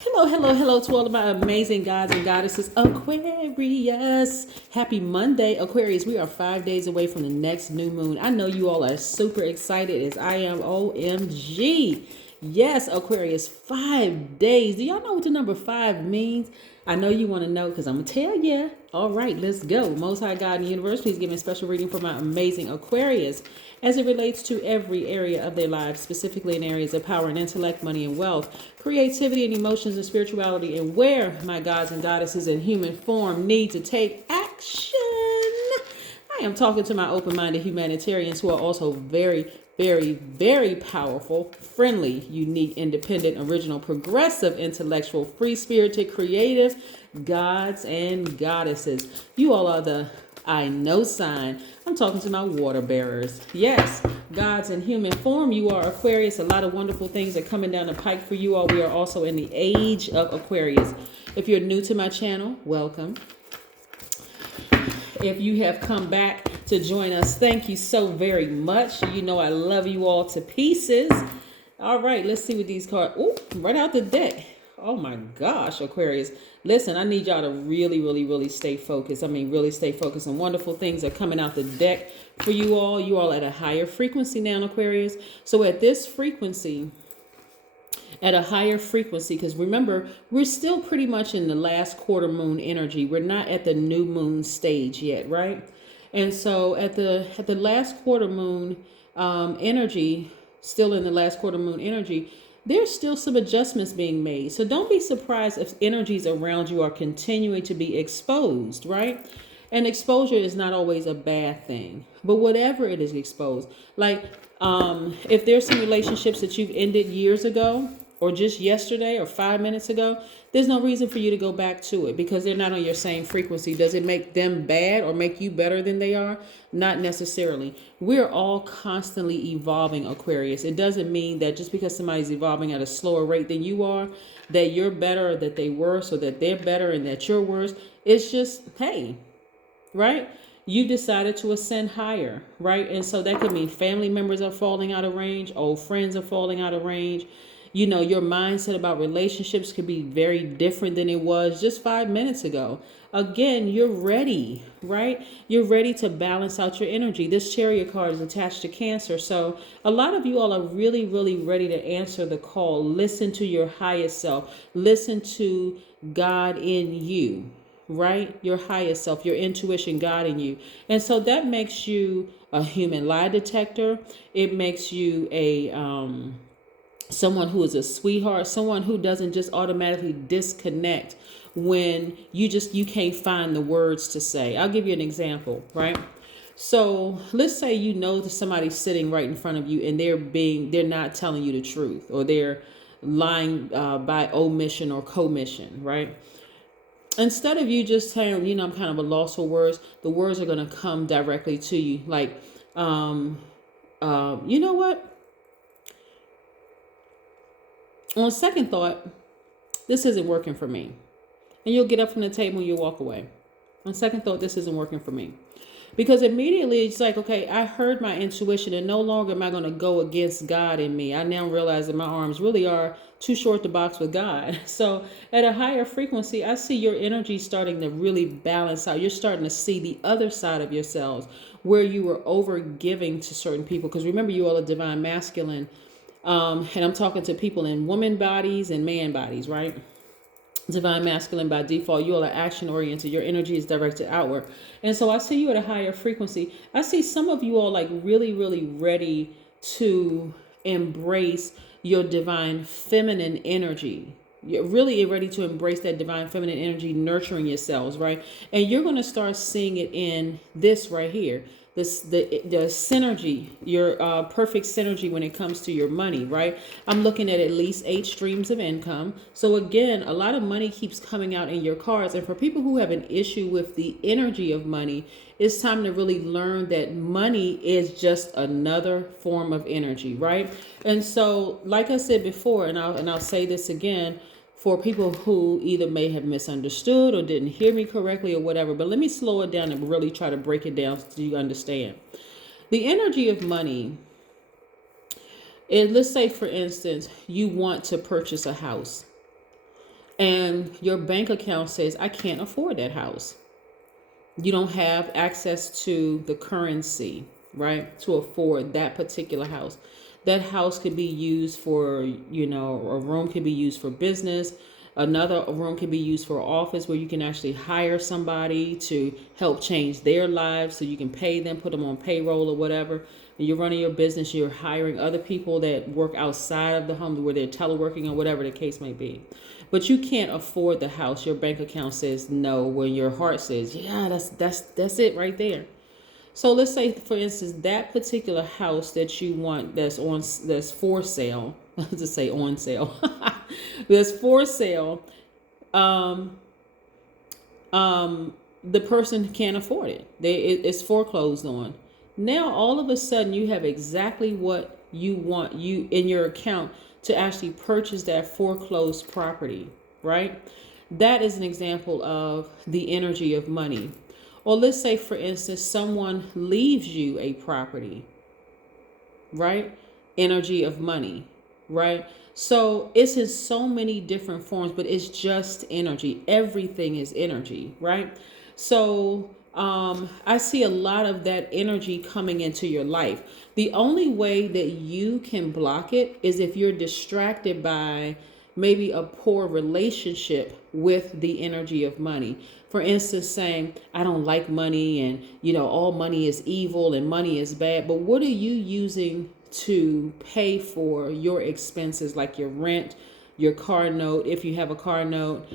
Hello to all of my amazing gods and goddesses. Aquarius. Happy Monday, Aquarius. We are 5 days away from the next new moon. I know you all are super excited as I am. OMG. Yes, Aquarius, 5 days. Do y'all know what the number 5 means? I know you want to know because I'm going to tell you. All right, let's go. Most High God in the universe, please give me a special reading for my amazing Aquarius as it relates to every area of their lives, specifically in areas of power and intellect, money and wealth, creativity and emotions and spirituality, and where my gods and goddesses in human form need to take action. I am talking to my open-minded humanitarians who are also very powerful, friendly, unique, independent, original, progressive, intellectual, free-spirited, creative gods and goddesses. You all are the I know sign. I'm talking to my water bearers. Yes, gods in human form. You are Aquarius. A lot of wonderful things are coming down the pike for you all. We are also in the age of Aquarius. If you're new to my channel, welcome. If you have come back to join us, thank you so very much. You know I love you all to pieces. All right, let's see what these cards. Oh, right out the deck. Oh my gosh, Aquarius. Listen, I need y'all to really stay focused. Really stay focused. And wonderful things are coming out the deck for you all. You all at a higher frequency now, Aquarius. So at this frequency, at a higher frequency, because remember, we're still pretty much in the last quarter moon energy. We're not at the new moon stage yet, right? And so at the last quarter moon energy, still in the last quarter moon energy, there's still some adjustments being made. So don't be surprised if energies around you are continuing to be exposed, right? And exposure is not always a bad thing, but whatever it is exposed, like if there's some relationships that you've ended years ago or just yesterday or 5 minutes ago, there's no reason for you to go back to it because they're not on your same frequency. Does it make them bad or make you better than they are? Not necessarily. We're all constantly evolving, Aquarius. It doesn't mean that just because somebody's evolving at a slower rate than you are, that you're better or that they worse or that they're better and that you're worse. It's just, hey, right? You decided to ascend higher, right? And so that could mean family members are falling out of range, old friends are falling out of range. You know, your mindset about relationships could be very different than it was just 5 minutes ago. Again, you're ready, right? You're ready to balance out your energy. This Chariot card is attached to Cancer. So a lot of you all are really ready to answer the call. Listen to your highest self. Listen to God in you, right? Your highest self, your intuition, God in you. And so that makes you a human lie detector. It makes you a someone who is a sweetheart, someone who doesn't just automatically disconnect when you can't find the words to say. I'll give you an example, right? So let's say you know that somebody's sitting right in front of you and they're not telling you the truth, or they're lying by omission or commission, right? Instead of you just saying, I'm kind of a loss for words, the words are going to come directly to you. Like, you know what? On second thought, this isn't working for me. And you'll get up from the table and you'll walk away. On second thought, this isn't working for me. Because immediately it's like, okay, I heard my intuition and no longer am I going to go against God in me. I now realize that my arms really are too short to box with God. So at a higher frequency, I see your energy starting to really balance out. You're starting to see the other side of yourselves where you were over giving to certain people. Because remember, you all are divine masculine. And I'm talking to people in woman bodies and man bodies, right? Divine masculine by default. You all are action oriented. Your energy is directed outward. And so I see you at a higher frequency. I see some of you all like really ready to embrace your divine feminine energy. You're really ready to embrace that divine feminine energy, nurturing yourselves, right? And you're going to start seeing it in this right here. The synergy, your perfect synergy when it comes to your money, right? I'm looking at least 8 streams of income. So again, a lot of money keeps coming out in your cards. And for people who have an issue with the energy of money, it's time to really learn that money is just another form of energy, right? And so, like I said before, and I'll say this again, for people who either may have misunderstood or didn't hear me correctly or whatever, but let me slow it down and really try to break it down so you understand. The energy of money is, let's say for instance, you want to purchase a house. and your bank account says, I can't afford that house. You don't have access to the currency, right, to afford that particular house. That house could be used for, a room could be used for business. Another room can be used for office where you can actually hire somebody to help change their lives, so you can pay them, put them on payroll or whatever. And you're running your business, you're hiring other people that work outside of the home where they're teleworking or whatever the case may be. But you can't afford the house. Your bank account says no, when your heart says, yeah, that's it right there. So let's say, for instance, that particular house that you want that's for sale, let's just say on sale, that's for sale, the person can't afford it. It's foreclosed on. Now, all of a sudden, you have exactly what you want in your account to actually purchase that foreclosed property, right? That is an example of the energy of money. Or let's say, for instance, someone leaves you a property, right? Energy of money, right? So it's in so many different forms, but it's just energy. Everything is energy, right? So I see a lot of that energy coming into your life. The only way that you can block it is if you're distracted by maybe a poor relationship with the energy of money. For instance, saying, I don't like money, and all money is evil and money is bad. But what are you using to pay for your expenses, like your rent, your car note, if you have a car note,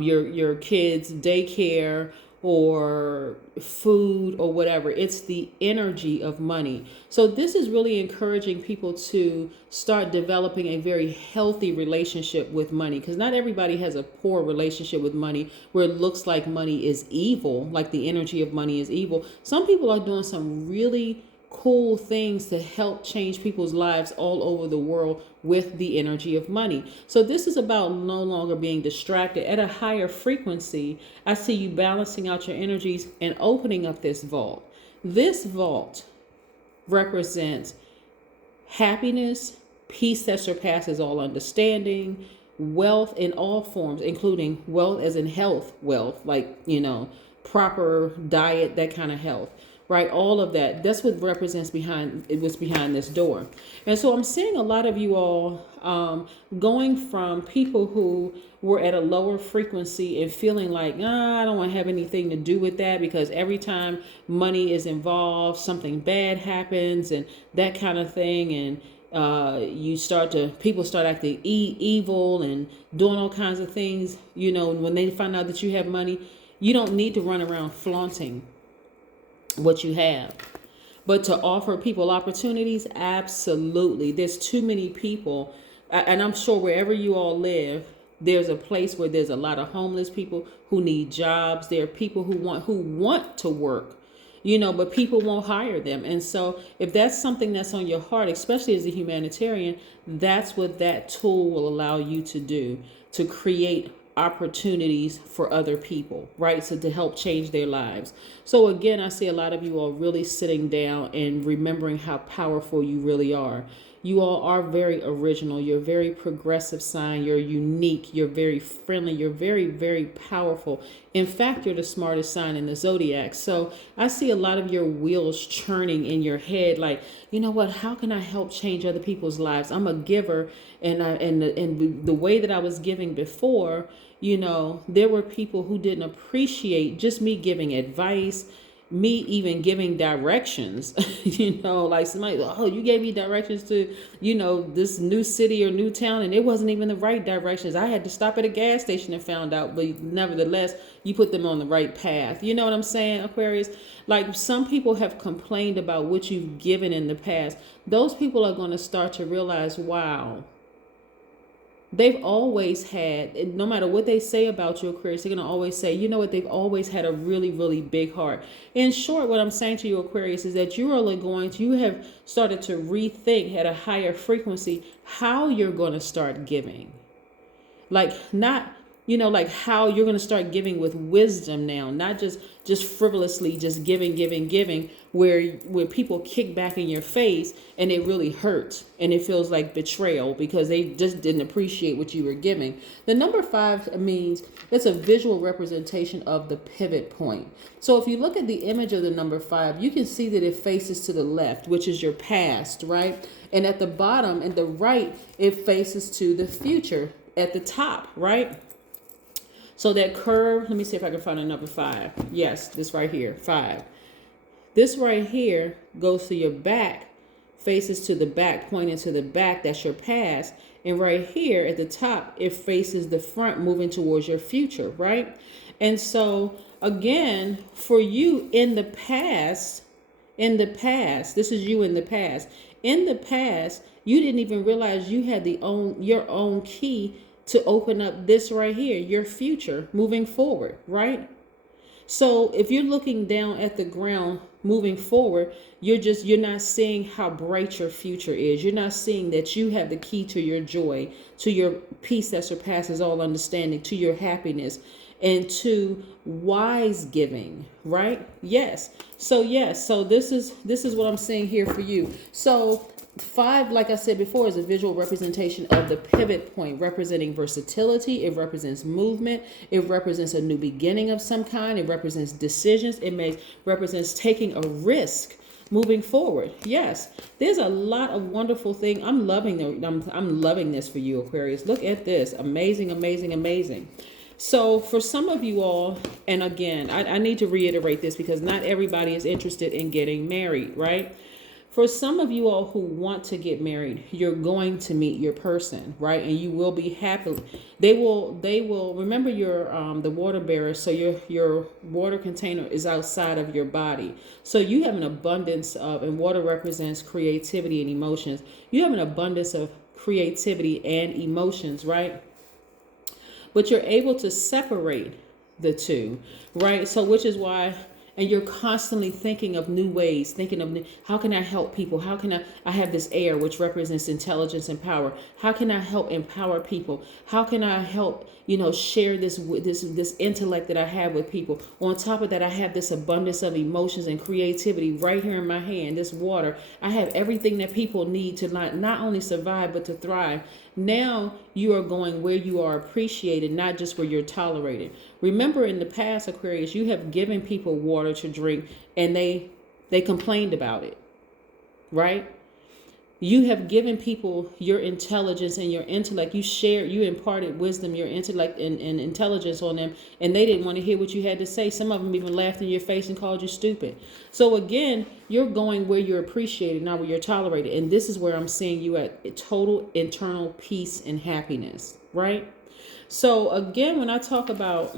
your kids' daycare or food or whatever? It's the energy of money. So this is really encouraging people to start developing a very healthy relationship with money, because not everybody has a poor relationship with money where it looks like money is evil, like the energy of money is evil. Some people are doing some really cool things to help change people's lives all over the world with the energy of money. So this is about no longer being distracted. At a higher frequency, I see you balancing out your energies and opening up this vault. This vault represents happiness, peace that surpasses all understanding, wealth in all forms, including wealth as in health wealth, like, proper diet, that kind of health, right? All of that. That's what represents what's behind this door. And so I'm seeing a lot of you all going from people who were at a lower frequency and feeling like, I don't want to have anything to do with that, because every time money is involved, something bad happens and that kind of thing. And people start acting evil and doing all kinds of things. When they find out that you have money, you don't need to run around flaunting what you have. But to offer people opportunities, absolutely. There's too many people, and I'm sure wherever you all live, there's a place where there's a lot of homeless people who need jobs. There are people who want to work, but people won't hire them. And so if that's something that's on your heart, especially as a humanitarian, that's what that tool will allow you to do, to create opportunities for other people, right? So to help change their lives. So again, I see a lot of you all really sitting down and remembering how powerful you really are. You all are very original. You're a very progressive sign. You're unique. You're very friendly. You're very, very powerful. In fact, you're the smartest sign in the Zodiac. So I see a lot of your wheels churning in your head. Like, you know what? How can I help change other people's lives? I'm a giver. And the way that I was giving before, there were people who didn't appreciate just me giving advice, me even giving directions, like somebody, you gave me directions to, this new city or new town, and it wasn't even the right directions. I had to stop at a gas station and found out, but nevertheless, you put them on the right path. You know what I'm saying, Aquarius? Like, some people have complained about what you've given in the past. Those people are going to start to realize, wow, they've always had, no matter what they say about you, Aquarius, they're going to always say, you know what, they've always had a really, really big heart. In short, what I'm saying to you, Aquarius, is that you have started to rethink at a higher frequency how you're going to start giving. Like, not you know, like how you're going to start giving with wisdom now, not just frivolously, just giving, where people kick back in your face and it really hurts and it feels like betrayal because they just didn't appreciate what you were giving. The number 5 means it's a visual representation of the pivot point. So if you look at the image of the number 5, you can see that it faces to the left, which is your past, right? And at the bottom and the right, it faces to the future at the top, right? So that curve, let me see if I can find a number 5. Yes, this right here, 5. This right here goes to your back, faces to the back, pointing to the back. That's your past. And right here at the top, it faces the front, moving towards your future, right? And so again, for you in the past, this is you in the past. In the past, you didn't even realize you had your own key to open up this right here, your future moving forward, right? So if you're looking down at the ground moving forward, you're not seeing how bright your future is. You're not seeing that you have the key to your joy, to your peace that surpasses all understanding, to your happiness, and to wise giving, right? Yes. So this is what I'm saying here for you. So 5, like I said before, is a visual representation of the pivot point, representing versatility. It represents movement. It represents a new beginning of some kind. It represents decisions. It represents taking a risk moving forward. Yes, there's a lot of wonderful things. I'm loving this for you, Aquarius. Look at this. Amazing, amazing, amazing. So for some of you all, and again, I need to reiterate this because not everybody is interested in getting married, right? For some of you all who want to get married, you're going to meet your person, right? And you will be happy. They will remember your the water bearer. So your water container is outside of your body. So you have an abundance of, and water represents creativity and emotions. You have an abundance of creativity and emotions, right? But you're able to separate the two, right? So which is why. And you're constantly thinking of new ways, thinking of how can I help people? How can I have this air, which represents intelligence and power. How can I help empower people? How can I help, share this intellect that I have with people? On top of that, I have this abundance of emotions and creativity right here in my hand, this water. I have everything that people need to not only survive, but to thrive. Now you are going where you are appreciated, not just where you're tolerated. Remember in the past, Aquarius, you have given people water to drink and they complained about it, right? You have given people your intelligence and your intellect. You imparted wisdom, your intellect and intelligence on them, and they didn't want to hear what you had to say. Some of them even laughed in your face and called you stupid. So again, you're going where you're appreciated, not where you're tolerated. And this is where I'm seeing you at total internal peace and happiness, right? So again, when I talk about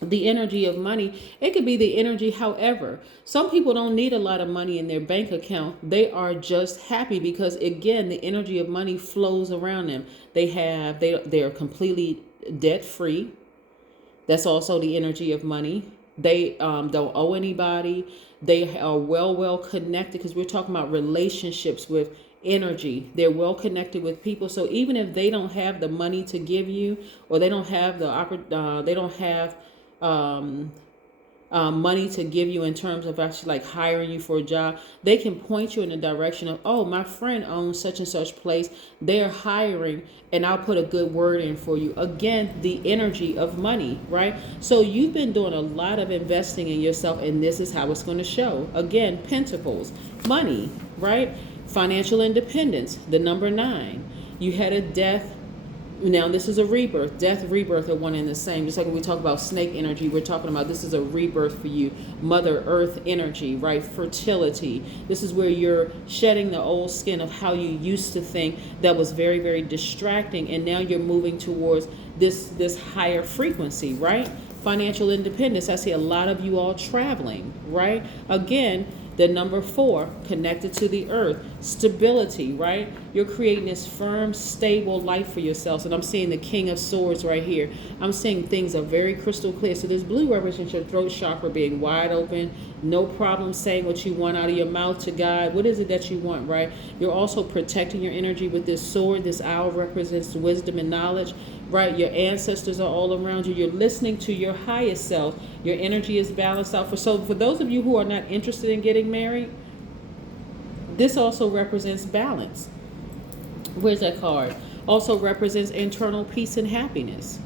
the energy of money, it could be the energy. However, some people don't need a lot of money in their bank account. They are just happy because again, the energy of money flows around them. They are completely debt free. That's also the energy of money. They don't owe anybody. They are well connected because we're talking about relationships with energy. They're well connected with people. So even if they don't have the money to give you, or they don't have money to give you in terms of actually like hiring you for a job, they can point you in the direction of, oh, my friend owns such and such place. They're hiring and I'll put a good word in for you. Again, the energy of money, right? So you've been doing a lot of investing in yourself, and this is how it's going to show. Again, pentacles, money, right? Financial independence, the number 9. You had a death. Now, this is a rebirth. Death, rebirth are one and the same. Just like when we talk about snake energy, we're talking about this is a rebirth for you. Mother Earth energy, right? Fertility. This is where you're shedding the old skin of how you used to think that was very, very distracting. And now you're moving towards this higher frequency, right? Financial independence. I see a lot of you all traveling, right? Again, the number 4, connected to the earth. stability, right? You're creating this firm, stable life for yourself. And I'm seeing the King of Swords right here. I'm seeing things are very crystal clear. So this blue represents your throat chakra being wide open, no problem saying what you want out of your mouth to God. What is it that you want, right? You're also protecting your energy with this sword. This owl represents wisdom and knowledge, right? Your ancestors are all around you. You're listening to your highest self. Your energy is balanced out. So for those of you who are not interested in getting married, this also represents balance. Where's that card? Also represents internal peace and happiness.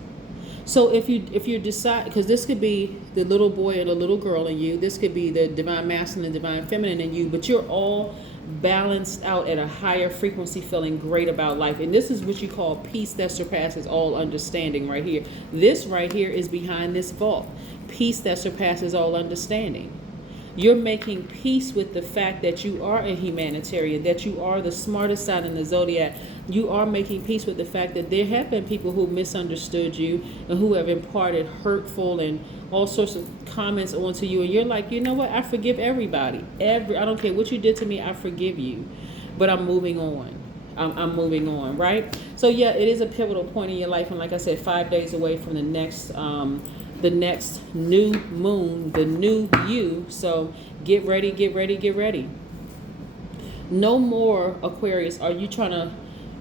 So if you decide, because this could be the little boy or the little girl in you, this could be the divine masculine and divine feminine in you, but you're all balanced out at a higher frequency, feeling great about life. And this is what you call peace that surpasses all understanding right here. This right here is behind this vault. Peace that surpasses all understanding. You're making peace with the fact that you are a humanitarian, that you are the smartest sign in the zodiac. You are making peace with the fact that there have been people who misunderstood you and who have imparted hurtful and all sorts of comments onto you. And you're like, you know what? I forgive everybody. I don't care what you did to me. I forgive you. But I'm moving on. I'm moving on, right? So yeah, it is a pivotal point in your life. And like I said, 5 days away from the next new moon, the new you. So get ready, get ready, get ready. No more, Aquarius, are you trying to,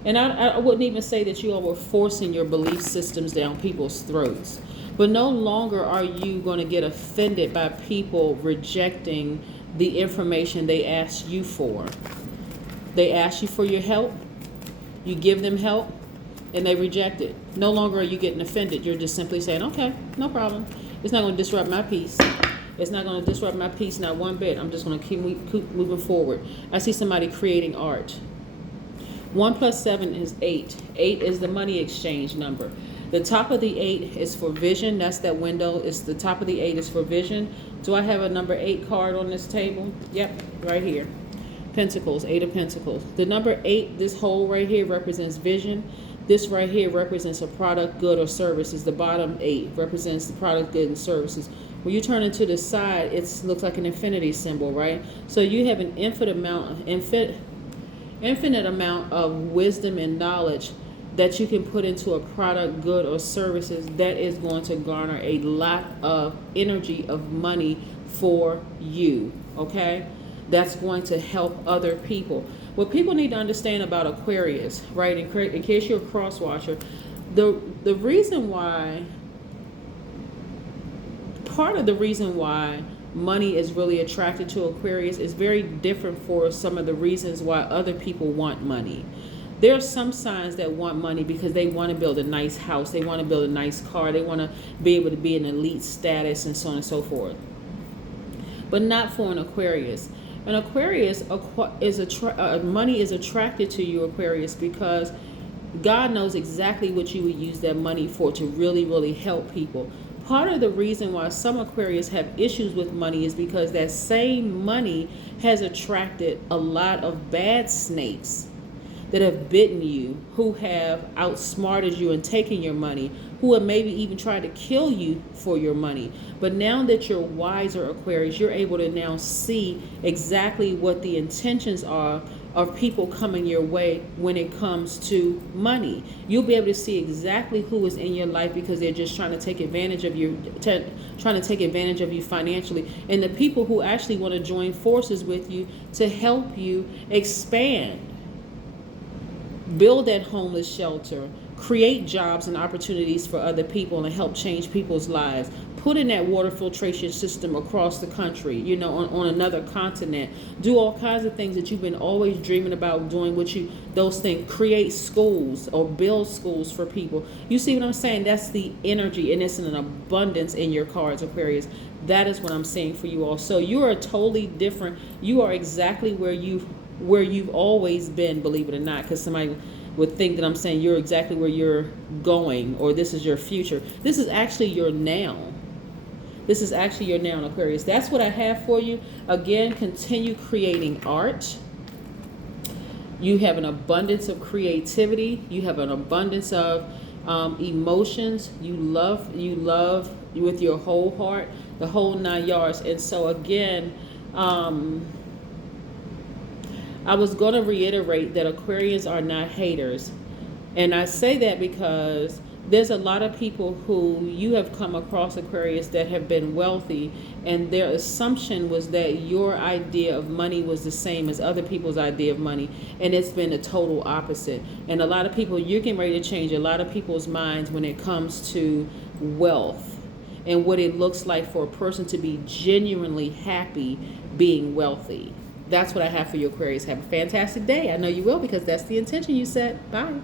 and I wouldn't even say that you all were forcing your belief systems down people's throats, but no longer are you going to get offended by people rejecting the information they asked you for. They ask you for your help, you give them help, and they reject it. No longer are you getting offended. You're just simply saying, okay, no problem. It's not going to disrupt my peace. It's not going to disrupt my peace, not one bit. I'm just going to keep moving forward. I see somebody creating art. 1 plus 7 is 8. 8 is the money exchange number. The top of the 8 is for vision. That's that window. It's the top of the 8 is for vision. Do I have a number 8 card on this table? Yep, right here. Pentacles, 8 of Pentacles. The number 8, this hole right here represents vision. This right here represents a product, good, or services. The bottom 8 represents the product, good, and services. When you turn it to the side, it looks like an infinity symbol, right? So you have an infinite amount of wisdom and knowledge that you can put into a product, good, or services that is going to garner a lot of energy of money for you, okay? That's going to help other people. What people need to understand about Aquarius, right, in case you're a cross-watcher, the reason why, part of the reason why money is really attracted to Aquarius is very different for some of the reasons why other people want money. There are some signs that want money because they want to build a nice house, they want to build a nice car, they want to be able to be in elite status and so on and so forth. But not for an Aquarius. An Aquarius money is attracted to you, Aquarius, because God knows exactly what you would use that money for to really, really help people. Part of the reason why some Aquarius have issues with money is because that same money has attracted a lot of bad snakes that have bitten you, who have outsmarted you and taken your money, who have maybe even tried to kill you for your money. But now that you're wiser, Aquarius, you're able to now see exactly what the intentions are of people coming your way when it comes to money. You'll be able to see exactly who is in your life because they're just trying to take advantage of you, financially. And the people who actually want to join forces with you to help you expand, build that homeless shelter, create jobs and opportunities for other people and help change people's lives. Put in that water filtration system across the country, on another continent. Do all kinds of things that you've been always dreaming about doing, those things. Create schools or build schools for people. You see what I'm saying? That's the energy, and it's an abundance in your cards, Aquarius. That is what I'm saying for you all. So you are totally different. You are exactly where you've always been, believe it or not, because somebody would think that I'm saying you're exactly where you're going or this is your future. This is actually your now. This is actually your now, Aquarius. That's what I have for you. Again, continue creating art. You have an abundance of creativity. You have an abundance of emotions. You love with your whole heart, the whole 9 yards. And so again, I was going to reiterate that Aquarians are not haters. And I say that because there's a lot of people who you have come across, Aquarius, that have been wealthy, and their assumption was that your idea of money was the same as other people's idea of money, and it's been a total opposite. And a lot of people, you're getting ready to change a lot of people's minds when it comes to wealth and what it looks like for a person to be genuinely happy being wealthy. That's what I have for you, Aquarius. Have a fantastic day. I know you will, because that's the intention you set. Bye.